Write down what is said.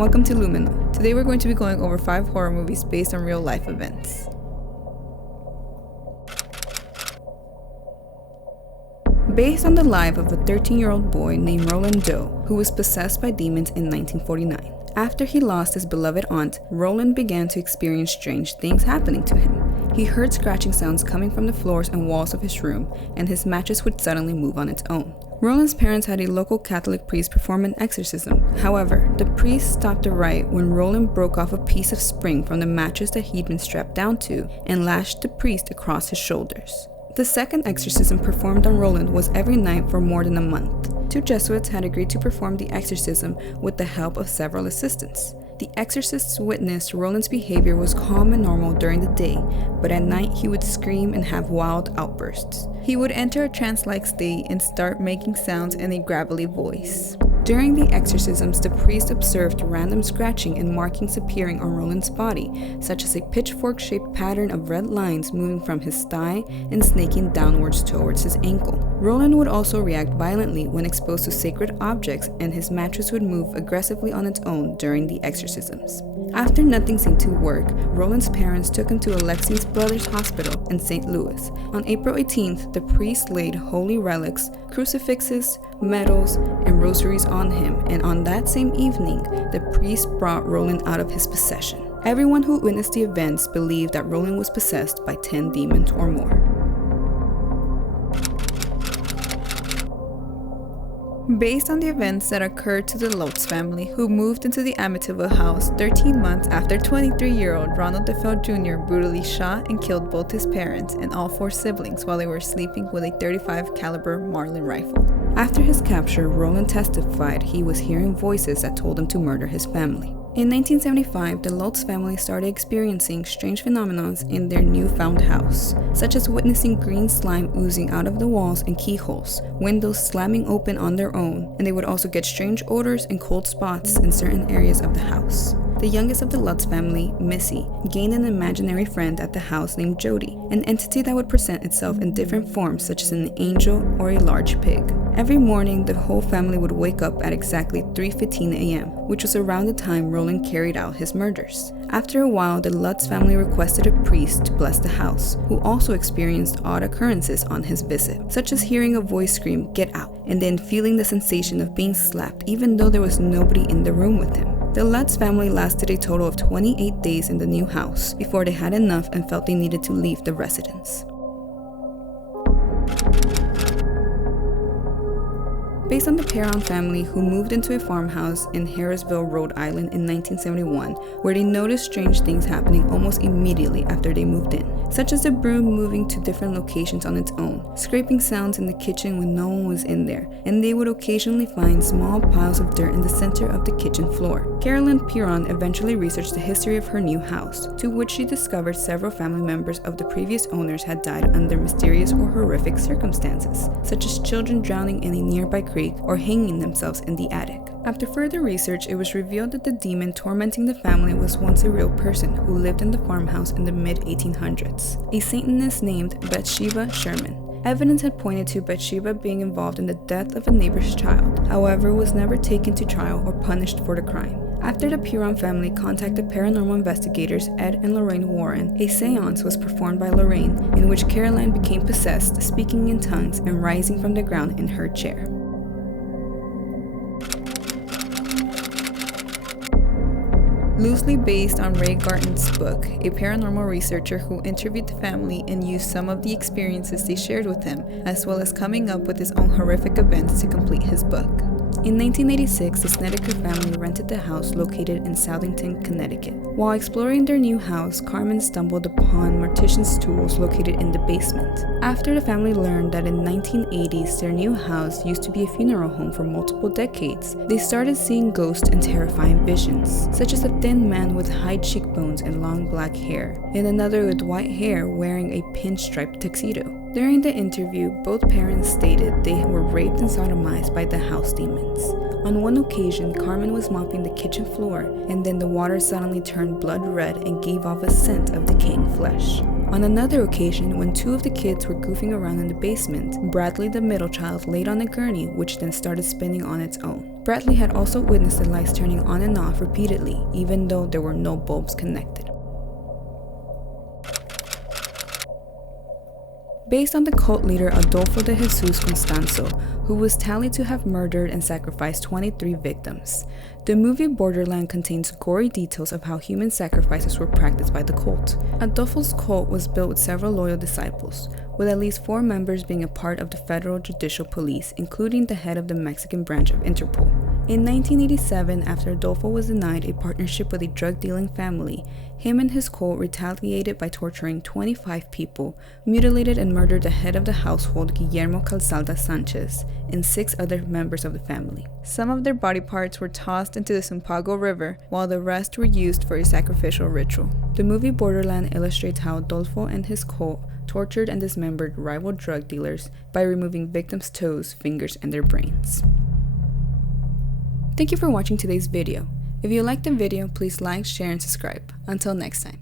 welcome to Lumino. Today we're going to be going over 5 horror movies based on real life events. Based on the life of a 13-year-old boy named Roland Doe, who was possessed by demons in 1949. After he lost his beloved aunt, Roland began to experience strange things happening to him. He heard scratching sounds coming from the floors and walls of his room, and his mattress would suddenly move on its own. Roland's parents had a local Catholic priest perform an exorcism. However, the priest stopped the rite when Roland broke off a piece of spring from the mattress that he'd been strapped down to and lashed the priest across his shoulders. The second exorcism performed on Roland was every night for more than a month. 2 Jesuits had agreed to perform the exorcism with the help of several assistants. The exorcists witnessed Roland's behavior was calm and normal during the day, but at night he would scream and have wild outbursts. He would enter a trance-like state and start making sounds in a gravelly voice. During the exorcisms, the priest observed random scratching and markings appearing on Roland's body, such as a pitchfork-shaped pattern of red lines moving from his thigh and snaking downwards towards his ankle. Roland would also react violently when exposed to sacred objects, and his mattress would move aggressively on its own during the exorcisms. After nothing seemed to work, Roland's parents took him to Alexi's Brothers Hospital in St. Louis. On April 18th, the priest laid holy relics, crucifixes, medals, and rosaries on him, and on that same evening, the priest brought Roland out of his possession. Everyone who witnessed the events believed that Roland was possessed by 10 demons or more. Based on the events that occurred to the Lutz family, who moved into the Amityville house 13 months after 23-year-old Ronald DeFeo Jr. brutally shot and killed both his parents and all 4 siblings while they were sleeping with a .35 caliber Marlin rifle. After his capture, Roland testified he was hearing voices that told him to murder his family. In 1975, the Lutz family started experiencing strange phenomena in their newfound house, such as witnessing green slime oozing out of the walls and keyholes, windows slamming open on their own, and they would also get strange odors and cold spots in certain areas of the house. The youngest of the Lutz family, Missy, gained an imaginary friend at the house named Jody, an entity that would present itself in different forms such as an angel or a large pig. Every morning, the whole family would wake up at exactly 3:15 a.m., which was around the time Roland carried out his murders. After a while, the Lutz family requested a priest to bless the house, who also experienced odd occurrences on his visit, such as hearing a voice scream, "Get out," and then feeling the sensation of being slapped even though there was nobody in the room with him. The Lutz family lasted a total of 28 days in the new house before they had enough and felt they needed to leave the residence. Based on the Perron family, who moved into a farmhouse in Harrisville, Rhode Island in 1971, where they noticed strange things happening almost immediately after they moved in, such as the broom moving to different locations on its own, scraping sounds in the kitchen when no one was in there, and they would occasionally find small piles of dirt in the center of the kitchen floor. Carolyn Perron eventually researched the history of her new house, to which she discovered several family members of the previous owners had died under mysterious or horrific circumstances, such as children drowning in a nearby creek or hanging themselves in the attic. After further research, it was revealed that the demon tormenting the family was once a real person who lived in the farmhouse in the mid-1800s, a Satanist named Bathsheba Sherman. Evidence had pointed to Bathsheba being involved in the death of a neighbor's child, however, was never taken to trial or punished for the crime. After the Perron family contacted paranormal investigators Ed and Lorraine Warren, a seance was performed by Lorraine in which Caroline became possessed, speaking in tongues and rising from the ground in her chair. Loosely based on Ray Garton's book, a paranormal researcher who interviewed the family and used some of the experiences they shared with him, as well as coming up with his own horrific events to complete his book. In 1986, the Snedeker family rented the house located in Southington, Connecticut. While exploring their new house, Carmen stumbled upon mortician's tools located in the basement. After the family learned that in the 1980s their new house used to be a funeral home for multiple decades, they started seeing ghosts and terrifying visions, such as a thin man with high cheekbones and long black hair, and another with white hair wearing a pinstripe tuxedo. During the interview, both parents stated they were raped and sodomized by the house demons. On one occasion, Carmen was mopping the kitchen floor, and then the water suddenly turned blood red and gave off a scent of decaying flesh. On another occasion, when 2 of the kids were goofing around in the basement, Bradley, the middle child, laid on a gurney which then started spinning on its own. Bradley had also witnessed the lights turning on and off repeatedly, even though there were no bulbs connected. Based on the cult leader Adolfo de Jesus Constanzo, who was tallied to have murdered and sacrificed 23 victims. The movie Borderland contains gory details of how human sacrifices were practiced by the cult. Adolfo's cult was built with several loyal disciples, with at least 4 members being a part of the Federal Judicial Police, including the head of the Mexican branch of Interpol. In 1987, after Adolfo was denied a partnership with a drug-dealing family, him and his cult retaliated by torturing 25 people, mutilated and murdered the head of the household, Guillermo Calzada Sanchez, and 6 other members of the family. Some of their body parts were tossed into the Sumpago River, while the rest were used for a sacrificial ritual. The movie Borderland illustrates how Adolfo and his cult tortured and dismembered rival drug dealers by removing victims' toes, fingers, and their brains. Thank you for watching today's video. If you liked the video, please like, share, and subscribe. Until next time.